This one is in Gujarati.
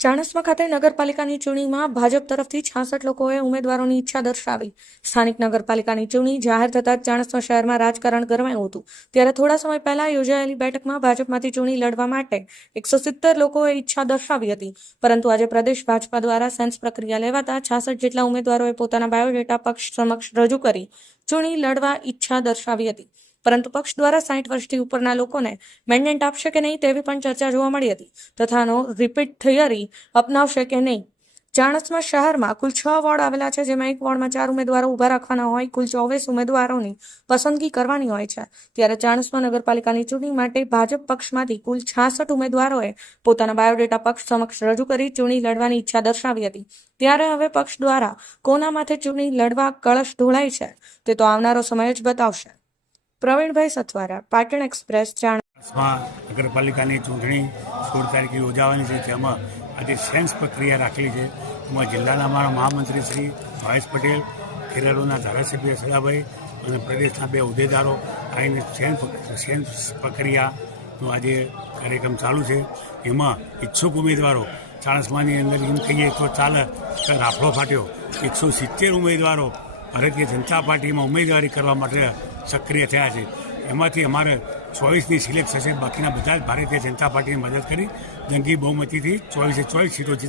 ચાણસ્મા ખાતે નગરપાલિકાની ચૂંટણીમાં ભાજપ તરફથી 66 લોકોએ ઉમેદવારોની ઈચ્છા દર્શાવી. સ્થાનિક નગરપાલિકાની ચૂંટણી જાહેર થતાં જ ચાણસ્મા શહેરમાં રાજકારણ ગરમાયું હતું. ત્યારે થોડા સમય પહેલા યોજાયેલી બેઠકમાં ભાજપમાંથી ચૂંટણી લડવા માટે 170 લોકોએ ઈચ્છા દર્શાવી હતી. પરંતુ આજે પ્રદેશ ભાજપા દ્વારા સેન્સ પ્રક્રિયા લેવાતા 66 જેટલા ઉમેદવારોએ પોતાના બાયોડેટા પક્ષ સમક્ષ રજૂ કરી ચૂંટણી લડવા ઈચ્છા દર્શાવી હતી. પરંતુ પક્ષ દ્વારા 60 વર્ષથી ઉપરના લોકોને મેન્ડેટ આપશે કે નહીં તેવી પણ ચર્ચા જોવા મળી હતી. તથાનો રિપીટ થિયરી અપનાવશે કે નહીં. ચાણસ્મા શહેરમાં કુલ 6 વોર્ડ આવેલા છે, જેમાં એક વોર્ડમાં 4 ઉમેદવારો ઊભા રાખવાના હોય કુલ 24 ઉમેદવારોની પસંદગી કરવાની હોય છે. ત્યારે ચાણસ્મા નગરપાલિકાની ચૂંટણી માટે ભાજપ પક્ષમાંથી કુલ 66 ઉમેદવારોએ પોતાના બાયોડેટા પક્ષ સમક્ષ રજૂ કરી ચૂંટણી લડવાની ઈચ્છા દર્શાવી હતી. ત્યારે હવે પક્ષ દ્વારા કોના માથે ચૂંટણી લડવા કળશ ઢોળાય છે તે તો આવનારો સમય જ બતાવશે. પ્રવીણભાઈ સથવારા, પાટણ એક્સપ્રેસ, ચાણસ્મા નગરપાલિકાની ચૂંટણી 16 તારીખે યોજાવાની છે. જેમાં આજે સેન્સ પ્રક્રિયા રાખેલી છે. એમાં જિલ્લાના અમારા મહામંત્રી શ્રી ભાવેશ પટેલ, ખેરાલુના ધારાસભ્ય સદાભાઈ અને પ્રદેશના 2 હોદ્દેદારો આવીને સેન્સ પ્રક્રિયાનો આજે કાર્યક્રમ ચાલુ છે. એમાં ઈચ્છુક ઉમેદવારો ચાણસ્માની અંદર એમ કહીએ તો ચાલે કે રાફડો ફાટ્યો. 170 ઉમેદવારો ભારતીય જનતા પાર્ટીમાં ઉમેદવારી કરવા માટે સક્રિય થયા છે. એમાંથી અમારે 24ની સિલેક્ટ થશે. બાકીના બધા જ ભારતીય જનતા પાર્ટીની મદદ કરી જંગી બહુમતીથી 24 સીટો જીતા.